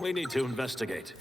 We need to investigate.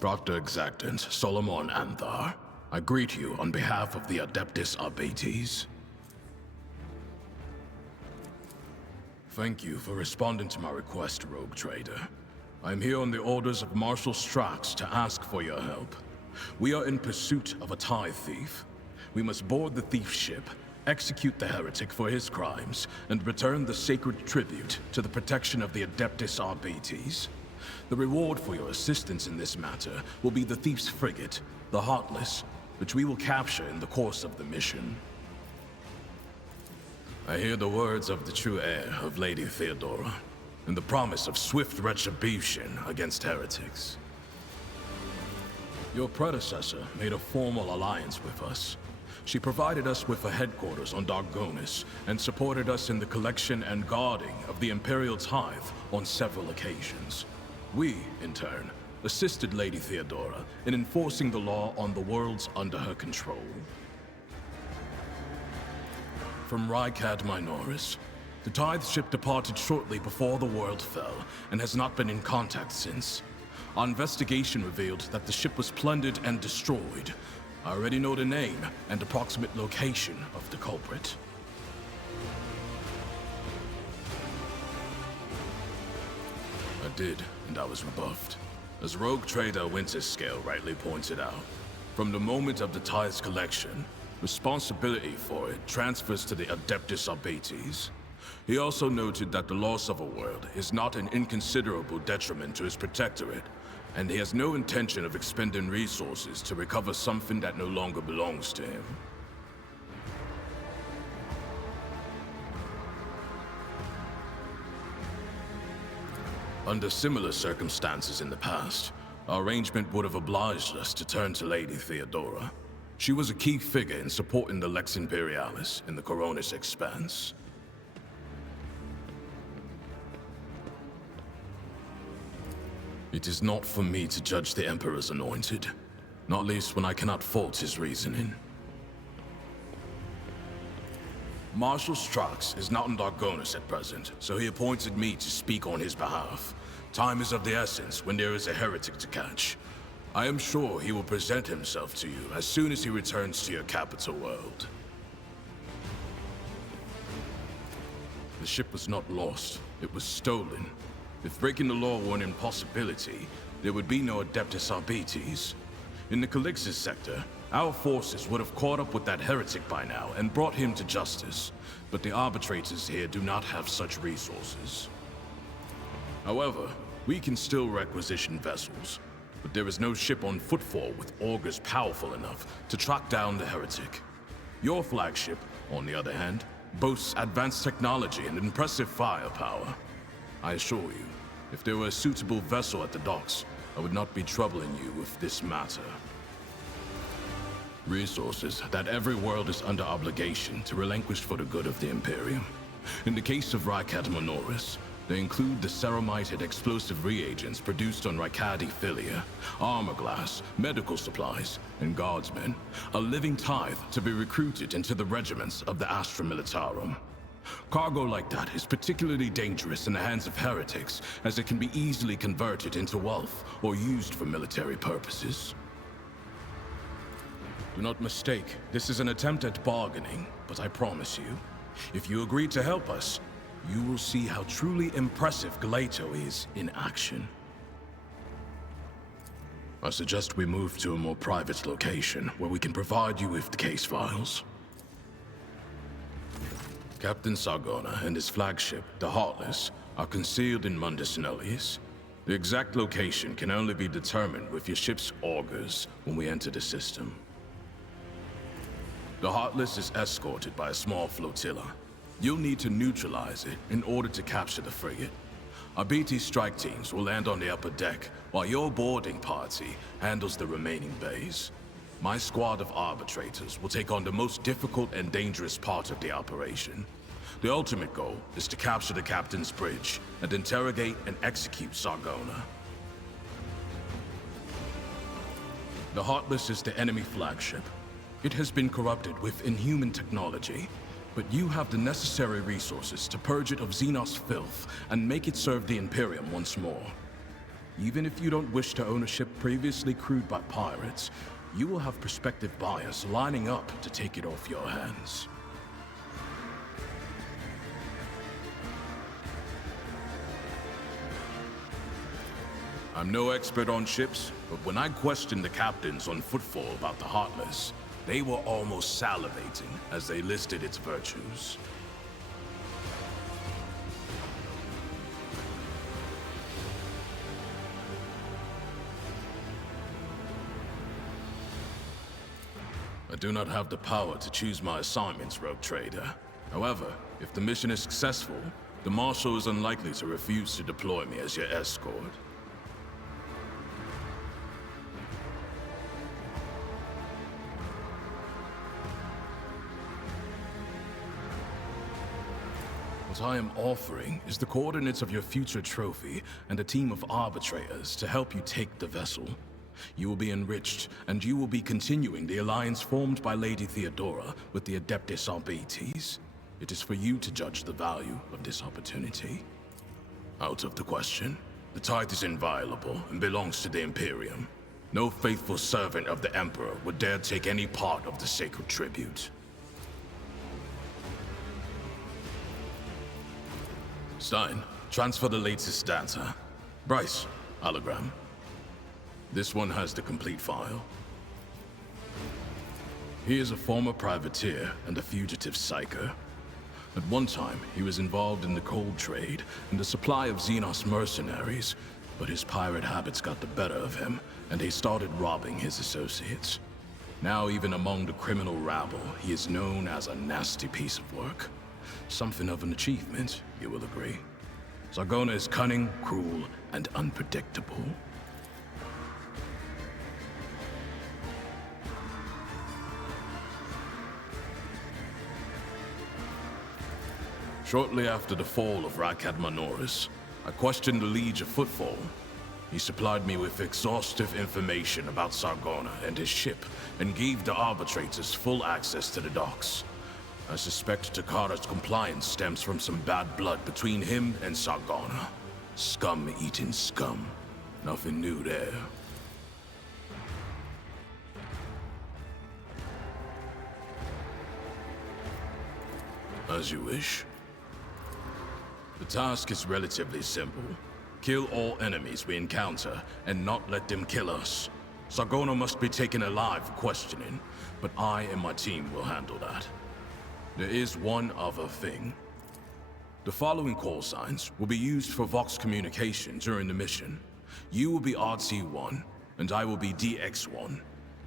Proctor Exactant, Solomon Anthar, I greet you on behalf of the Adeptus Arbates. Thank you for responding to my request, Rogue Trader. I am here on the orders of Marshal Strax to ask for your help. We are in pursuit of a tithe thief. We must board the thief's ship, execute the heretic for his crimes, and return the sacred tribute to the protection of the Adeptus Arbates. The reward for your assistance in this matter will be the thief's frigate, the Heartless, which we will capture in the course of the mission. I hear the words of the true heir of Lady Theodora, and the promise of swift retribution against heretics. Your predecessor made a formal alliance with us. She provided us with a headquarters on Dargonis, and supported us in the collection and guarding of the Imperial tithe on several occasions. We, in turn, assisted Lady Theodora in enforcing the law on the worlds under her control. From Rykad Minoris, the tithe ship departed shortly before the world fell and has not been in contact since. Our investigation revealed that the ship was plundered and destroyed. I already know the name and approximate location of the culprit. I did, and I was rebuffed. As Rogue Trader Winterscale rightly pointed out, from the moment of the tithe's collection, responsibility for it transfers to the Adeptus Arbates. He also noted that the loss of a world is not an inconsiderable detriment to his protectorate, and he has no intention of expending resources to recover something that no longer belongs to him. Under similar circumstances in the past, our arrangement would have obliged us to turn to Lady Theodora. She was a key figure in supporting the Lex Imperialis in the Coronis Expanse. It is not for me to judge the Emperor's anointed, not least when I cannot fault his reasoning. Marshal Strax is not in Dargonis at present, so he appointed me to speak on his behalf. Time is of the essence when there is a heretic to catch. I am sure he will present himself to you as soon as he returns to your capital world. The ship was not lost, it was stolen. If breaking the law were an impossibility, there would be no Adeptus Arbates. In the Calixis sector, our forces would have caught up with that heretic by now and brought him to justice, but the arbitrators here do not have such resources. However, we can still requisition vessels, but there is no ship on footfall with augurs powerful enough to track down the heretic. Your flagship, on the other hand, boasts advanced technology and impressive firepower. I assure you, if there were a suitable vessel at the docks, I would not be troubling you with this matter. Resources that every world is under obligation to relinquish for the good of the Imperium. In the case of Rykad Minoris, they include the ceramited explosive reagents produced on Rykadi Philia, armor glass, medical supplies, and guardsmen, a living tithe to be recruited into the regiments of the Astra Militarum. Cargo like that is particularly dangerous in the hands of heretics, as it can be easily converted into wealth or used for military purposes. Do not mistake, this is an attempt at bargaining, but I promise you, if you agree to help us, you will see how truly impressive Galato is in action. I suggest we move to a more private location where we can provide you with the case files. Captain Sargona and his flagship, the Heartless, are concealed in Mundus Nullius. The exact location can only be determined with your ship's augurs when we enter the system. The Heartless is escorted by a small flotilla. You'll need to neutralize it in order to capture the frigate. Our BT strike teams will land on the upper deck, while your boarding party handles the remaining bays. My squad of arbitrators will take on the most difficult and dangerous part of the operation. The ultimate goal is to capture the captain's bridge and interrogate and execute Sargona. The Heartless is the enemy flagship. It has been corrupted with inhuman technology, but you have the necessary resources to purge it of Xenos filth and make it serve the Imperium once more. Even if you don't wish to own a ship previously crewed by pirates, you will have prospective buyers lining up to take it off your hands. I'm no expert on ships, but when I questioned the captains on Footfall about the Heartless, they were almost salivating as they listed its virtues. I do not have the power to choose my assignments, Rogue Trader. However, if the mission is successful, the Marshal is unlikely to refuse to deploy me as your escort. What I am offering is the coordinates of your future trophy and a team of arbitrators to help you take the vessel. You will be enriched, and you will be continuing the alliance formed by Lady Theodora with the Adeptus Arbites. It is for you to judge the value of this opportunity. Out of the question. The tithe is inviolable and belongs to the Imperium. No faithful servant of the Emperor would dare take any part of the sacred tribute. Stein, transfer the latest data. Bryce, hologram. This one has the complete file. He is a former privateer and a fugitive psyker. At one time, he was involved in the coal trade and the supply of Xenos mercenaries, but his pirate habits got the better of him, and he started robbing his associates. Now, even among the criminal rabble, he is known as a nasty piece of work. Something of an achievement, you will agree. Sargona is cunning, cruel, and unpredictable. Shortly after the fall of Rakad Manoris, I questioned the Liege of Footfall. He supplied me with exhaustive information about Sargona and his ship, and gave the arbitrators full access to the docks. I suspect Takara's compliance stems from some bad blood between him and Sargona. Scum eating scum. Nothing new there. As you wish. The task is relatively simple. Kill all enemies we encounter, and not let them kill us. Sargona must be taken alive for questioning, but I and my team will handle that. There is one other thing. The following call signs will be used for Vox communication during the mission. You will be RT-1, and I will be DX-1.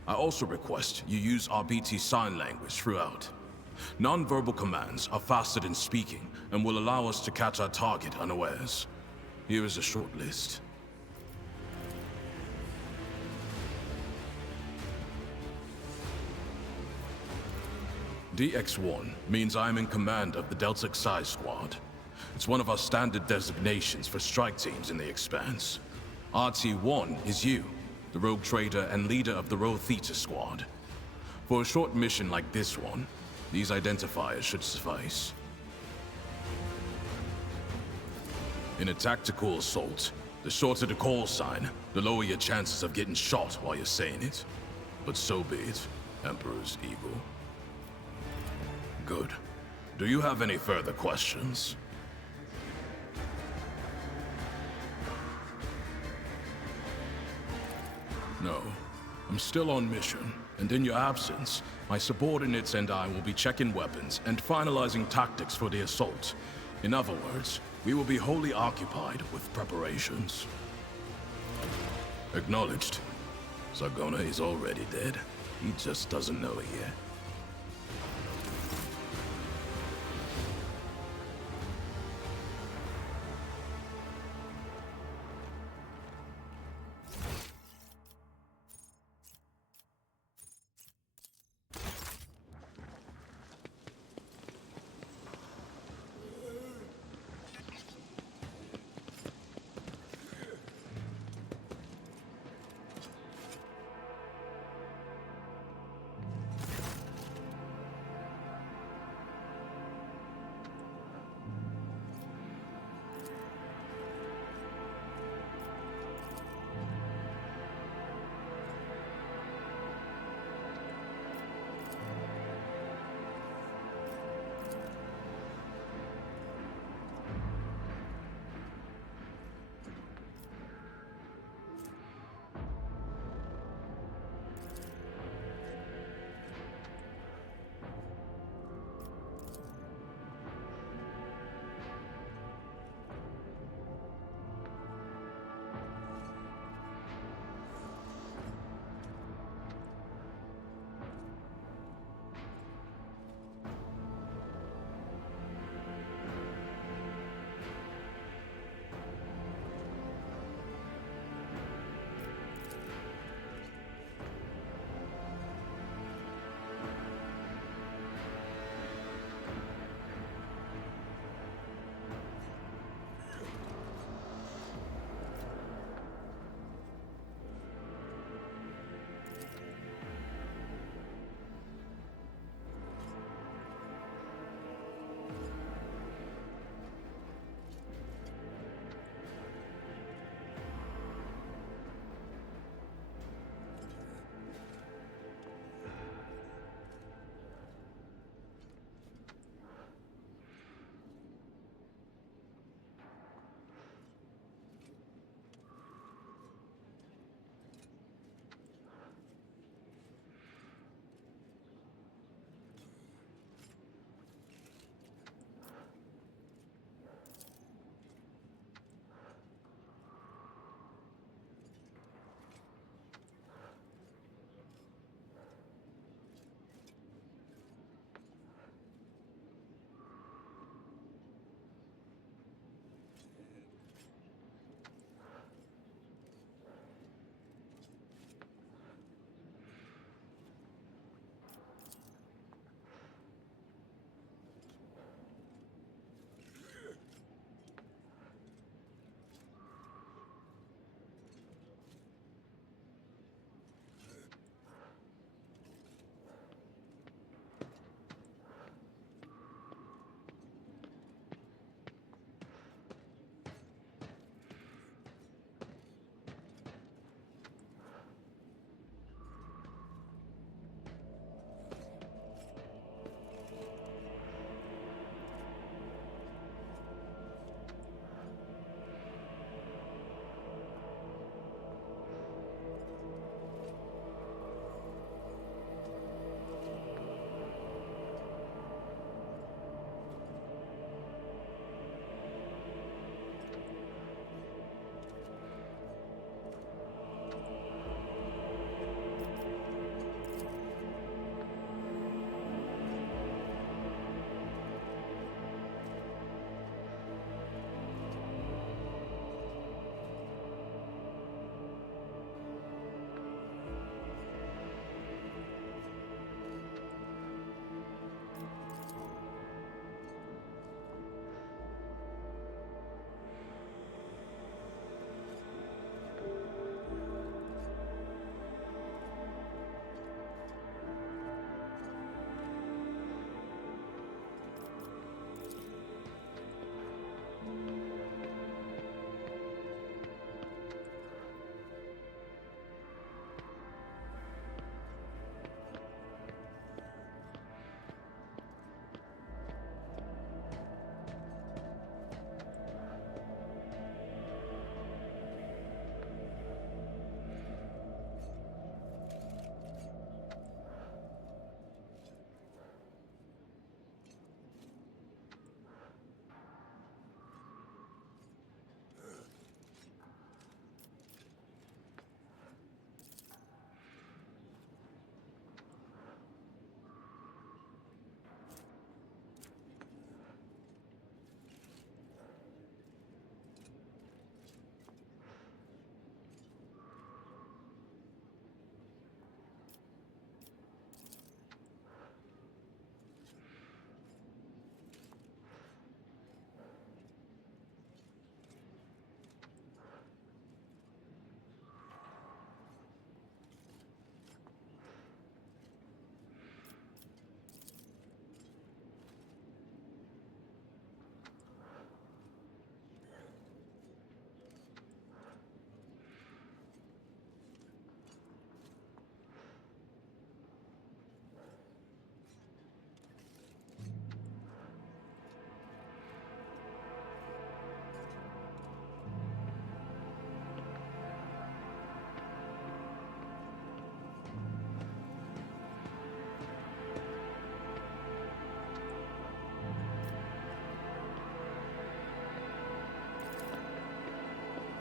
I also request you use RBT sign language throughout. Non-verbal commands are faster than speaking and will allow us to catch our target unawares. Here is a short list. DX-1 means I am in command of the Delta Xi Squad. It's one of our standard designations for strike teams in the Expanse. RT-1 is you, the Rogue Trader and leader of the Rho Theta Squad. For a short mission like this one, these identifiers should suffice. In a tactical assault, the shorter the call sign, the lower your chances of getting shot while you're saying it. But so be it, Emperor's Eagle. Good. Do you have any further questions? No. I'm still on mission, and in your absence, my subordinates and I will be checking weapons and finalizing tactics for the assault. In other words, we will be wholly occupied with preparations. Acknowledged. Sargona is already dead. He just doesn't know it yet.